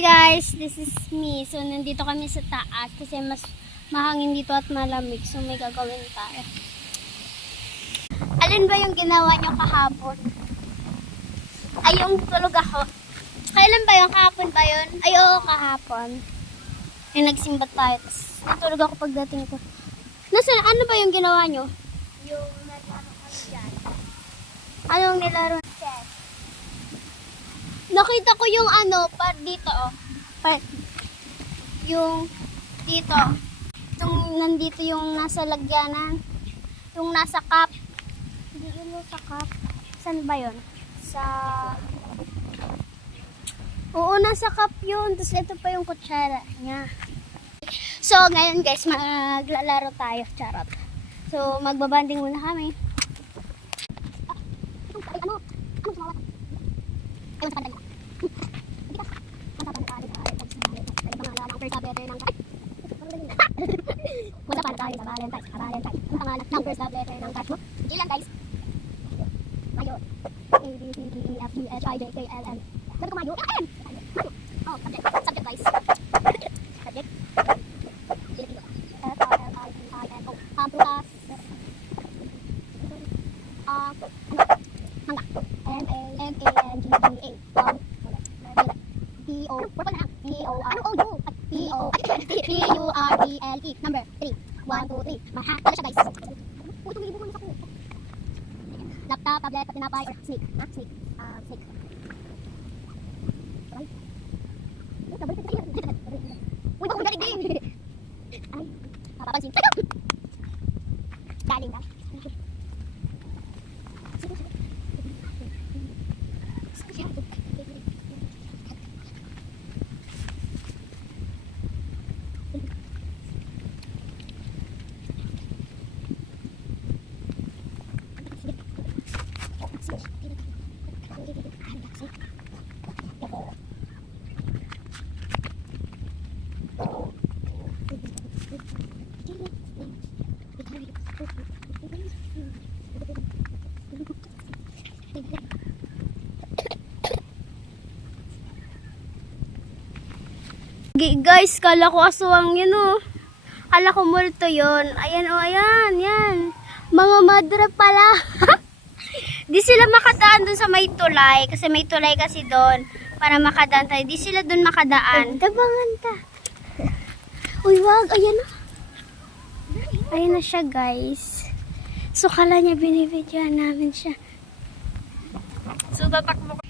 Hi guys, this is me. So nandito kami sa taas kasi mas mahangin dito at malamig. So may gagawin tayo. Alin ba yung ginawa nyo kahapon? Ay, yung tulog ako. Kailan ba yun? Kahapon ba yun? Ay, oo, kahapon. Yung nagsimbat tayo. Tapos natulog ako pagdating ko. Nasaan? Ano ba yung ginawa nyo? Yung nilaro kami dyan. Anong nilaro? Chess. Nakita ko yung ano, dito oh. Yung dito. Yung nandito yung nasa lagyanan. Yung nasa cup. Hindi yun yung sa cup. Saan ba yun? Oo, nasa cup yun. Tapos ito pa yung kutsara niya. So, ngayon guys, maglalaro tayo. Charot. So, magbabanding muna kami. Ay, ano? Ano sumawa? Ewan sa kanta niya. Wala pa tayo sa Valentine's. Ang pangalan ng first love letter ng crush mo. Ilan guys? Ayun. A, B, C, D, E, F, G, H, I, J, K, L, M. Sabi ko Mayo. M! Mayo. Oh, subject. Subject guys. Subject. F, R, L, I, P, I, N, O. Plus. Hangga. M, A, N, G, G, A. P, O. Purple na. P, O, R. Ano, O, U. P, O. P, U, R, B, L, E. Number 3. 1, 2, 3. Maha. Pala siya guys. Uy, tumibo mo na ako. Laptop, tablet, tinapay, or snake. Ha? Snake. Snake. Aray. Nabalik ka sa'yo. Uy, baka magaling din. Ay, napapansin. Galing ka. Guys, kala ko aswang yun oh. Kala ko multo yun. Ayan oh, ayan, yan. Mga madra pala. Di sila makadaan dun sa may tulay. Kasi may tulay kasi doon. Para makadaan tayo. Di sila dun makadaan. Tabangan ta. Uy, wag. Ayan oh. Ayan na siya guys. So, kala niya binibidyoan namin siya. So, tatakbo ko.